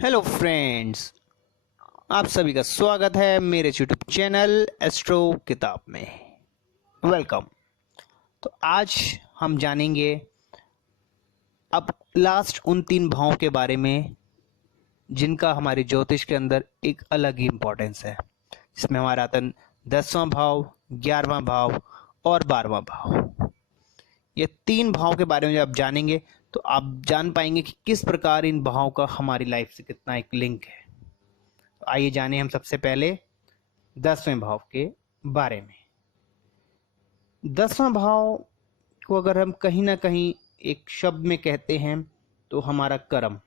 Hello friends, आप सभी का स्वागत है मेरे यूट्यूब चैनल एस्ट्रो किताब में। वेलकम। तो आज हम जानेंगे अब लास्ट उन 3 भावों के बारे में जिनका हमारे ज्योतिष के अंदर एक अलग ही इम्पोर्टेंस है, जिसमें हमारा आता है 10वां भाव, 11वां भाव और 12वां भाव। ये 3 भाव के बारे में जब आप जानेंगे तो आप जान पाएंगे कि किस प्रकार इन भावों का हमारी लाइफ से कितना एक लिंक है। तो आइए जाने हम सबसे पहले 10वें भाव के बारे में। 10वां भाव को अगर हम कहीं ना कहीं एक शब्द में कहते हैं तो हमारा कर्म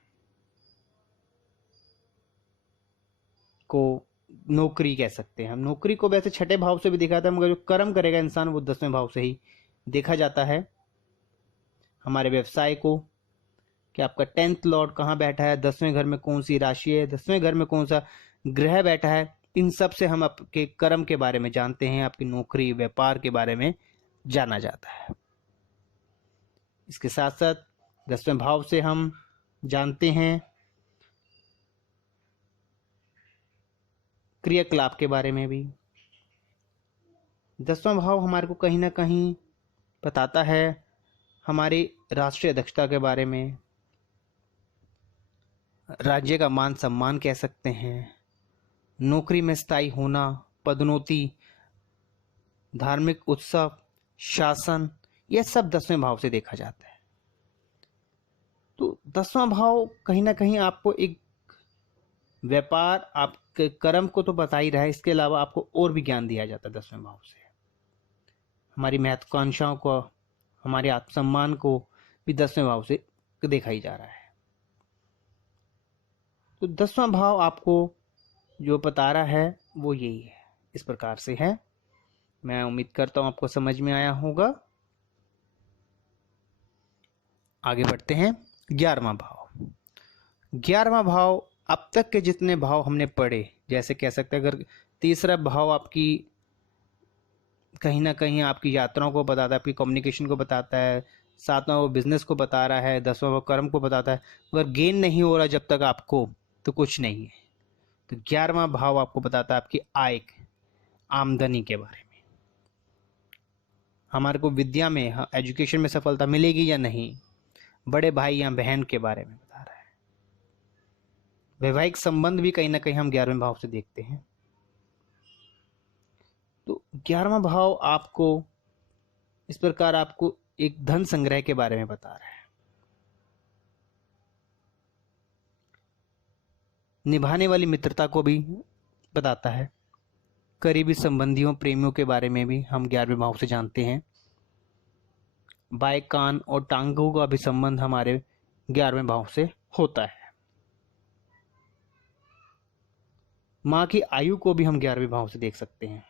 को नौकरी कह सकते हैं। हम नौकरी को वैसे छठे भाव से भी देखा था, मगर जो कर्म करेगा इंसान वो 10वें भाव से ही देखा जाता है। हमारे व्यवसाय को कि आपका 10th लॉर्ड कहाँ बैठा है, 10वें घर में कौन सी राशि है, 10वें घर में कौन सा ग्रह बैठा है, इन सब से हम आपके कर्म के बारे में जानते हैं, आपकी नौकरी व्यापार के बारे में जाना जाता है। इसके साथ साथ 10वें भाव से हम जानते हैं क्रियाकलाप के बारे में भी। 10वां भाव हमारे को कहीं ना कहीं बताता है हमारी राष्ट्रीय दक्षता के बारे में, राज्य का मान सम्मान कह सकते हैं, नौकरी में स्थायी होना, पदोन्नति, धार्मिक उत्सव, शासन, यह सब 10वें भाव से देखा जाता है। तो 10वां भाव कहीं ना कहीं आपको एक व्यापार, आपके कर्म को तो बता ही रहा है, इसके अलावा आपको और भी ज्ञान दिया जाता है 10वें भाव से। हमारी महत्वाकांक्षाओं को, हमारे आत्मसम्मान को भी 10वें भाव से देखा ही जा रहा है। तो 10वां भाव आपको जो बता रहा है वो यही है, इस प्रकार से है। मैं उम्मीद करता हूं आपको समझ में आया होगा। आगे बढ़ते हैं। 11वां भाव। 11वां भाव अब तक के जितने भाव हमने पढ़े, जैसे कह सकते हैं अगर तीसरा भाव आपकी कहीं ना कहीं आपकी यात्राओं को बताता है, आपकी कम्युनिकेशन को बताता है, 7वां वो बिजनेस को बता रहा है, 10वां वो कर्म को बताता है, अगर गेन नहीं हो रहा जब तक आपको तो कुछ नहीं है। तो 11वां भाव आपको बताता है आपकी आय, आमदनी के बारे में। हमारे को विद्या में, एजुकेशन में सफलता मिलेगी या नहीं, बड़े भाई या बहन के बारे में बता रहा है। वैवाहिक संबंध भी कहीं ना कहीं हम 11वें भाव से देखते हैं। तो 11वां भाव आपको इस प्रकार आपको एक धन संग्रह के बारे में बता रहा है, निभाने वाली मित्रता को भी बताता है, करीबी संबंधियों, प्रेमियों के बारे में भी हम 11वें भाव से जानते हैं। बाएं कान और टांगों का भी संबंध हमारे 11वें भाव से होता है। मां की आयु को भी हम 11वें भाव से देख सकते हैं।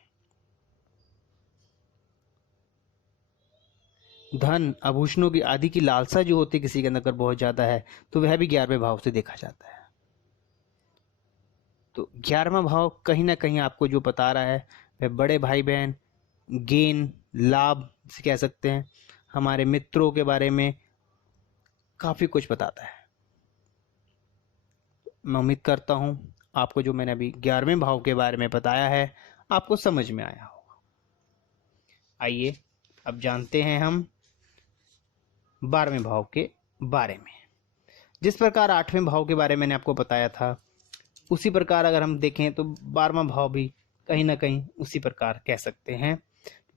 धन, आभूषणों की आदि की लालसा जो होती है किसी के अंदर बहुत ज्यादा है तो वह भी 11वें भाव से देखा जाता है। तो 11वां भाव कहीं ना कहीं आपको जो बता रहा है वह बड़े भाई बहन, गेन, लाभ से कह सकते हैं, हमारे मित्रों के बारे में काफी कुछ बताता है। मैं उम्मीद करता हूं आपको जो मैंने अभी 11वें भाव के बारे में बताया है आपको समझ में आया होगा। आइए अब जानते हैं हम 12वें भाव के बारे में। जिस प्रकार 8वें भाव के बारे में मैंने आपको बताया था, उसी प्रकार अगर हम देखें तो 12वां भाव भी कहीं ना कहीं उसी प्रकार कह सकते हैं,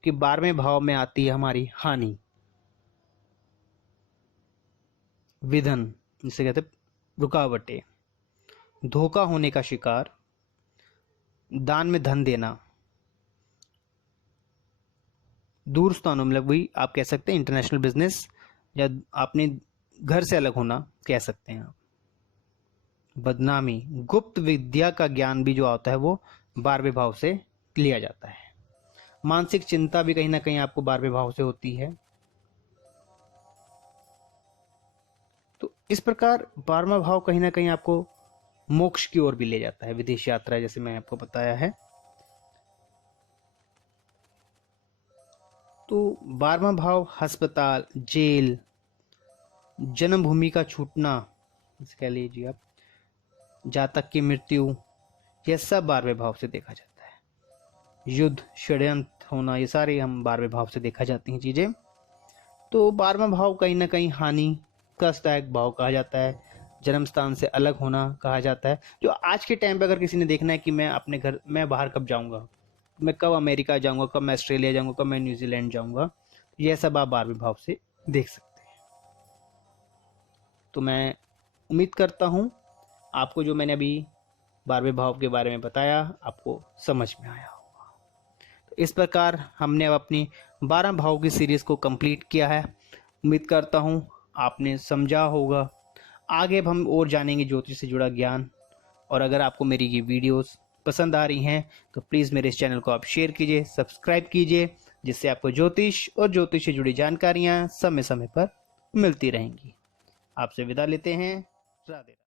क्योंकि 12वें भाव में आती है हमारी हानि, विधन जिसे कहते हैं, रुकावटें, धोखा होने का शिकार, दान में धन देना, दूर स्थानों में, मतलब वही आप कह सकते हैं इंटरनेशनल बिजनेस, या आपने घर से अलग होना कह सकते हैं आप, बदनामी, गुप्त विद्या का ज्ञान भी जो आता है वो 12वें भाव से लिया जाता है। मानसिक चिंता भी कहीं ना कहीं आपको 12वें भाव से होती है। तो इस प्रकार 12वां भाव कहीं ना कहीं आपको मोक्ष की ओर भी ले जाता है, विदेश यात्रा जैसे मैंने आपको बताया है। तो 12वां भाव अस्पताल, जेल, जन्मभूमि का छूटना कह लीजिए आप, जातक की मृत्यु, यह सब 12वें भाव से देखा जाता है। युद्ध, षड्यंत्र होना, ये सारे हम 12वें भाव से देखा जाती हैं चीज़ें। तो 12वां भाव कहीं ना कहीं हानि, कष्टदायक भाव कहा जाता है। जन्म स्थान से अलग होना कहा जाता है। जो आज के टाइम पे अगर किसी ने देखना है कि मैं अपने घर, मैं बाहर कब जाऊंगा, मैं कब अमेरिका जाऊंगा, कब मैं ऑस्ट्रेलिया जाऊंगा, कब मैं न्यूजीलैंड जाऊंगा, यह सब आप 12वें भाव से देख सकते हैं। तो मैं उम्मीद करता हूँ आपको जो मैंने अभी 12वें भाव के बारे में बताया आपको समझ में आया होगा। तो इस प्रकार हमने अब अपनी 12 भाव की सीरीज़ को कंप्लीट किया है। उम्मीद करता हूँ आपने समझा होगा। आगे अब हम और जानेंगे ज्योतिष से जुड़ा ज्ञान। और अगर आपको मेरी ये वीडियोस पसंद आ रही हैं तो प्लीज़ मेरे इस चैनल को आप शेयर कीजिए, सब्सक्राइब कीजिए, जिससे आपको ज्योतिष और ज्योतिष से जुड़ी जानकारियाँ समय समय पर मिलती रहेंगी। आपसे विदा लेते हैं। राधे।